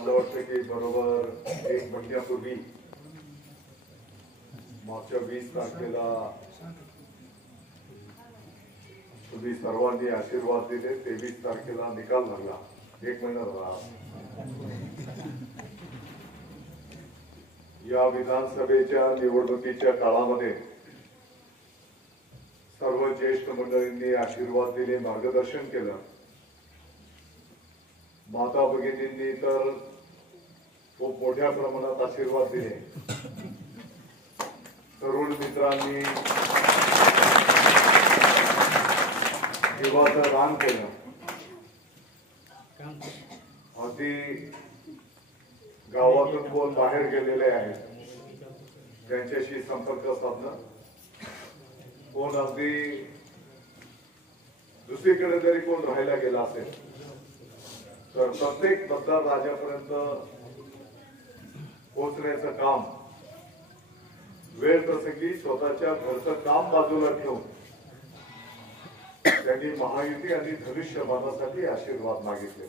मला वाटतं की बरोबर 1 महिन्यापूर्वी मागच्या 20 तारखेला तुम्ही सर्वांनी आशीर्वाद दिले. 23 तारखेला निकाल लागला. 1 महिना झाला. या विधानसभेच्या निवडणुकीच्या काळामध्ये सर्व ज्येष्ठ मंडळींनी आशीर्वाद दिले, मार्गदर्शन केलं. माता भगिनींनी तर खूप मोठ्या प्रमाणात आशीर्वाद दिले. तरुण मित्रांनी जीवाचं दान केलं. अगदी गावातून कोण बाहेर गेलेले आहेत त्यांच्याशी संपर्क साधणं, कोण अगदी दुसरीकडे जरी कोण राहायला गेला असेल तर प्रत्येक मतदार राजापर्यंत पोहोचण्याचं काम वेळ प्रसंगी स्वतःच्या घरचं काम बाजूला ठेवून त्यांनी महायुती आणि धनुष्यबाणासाठी आशीर्वाद मागितले.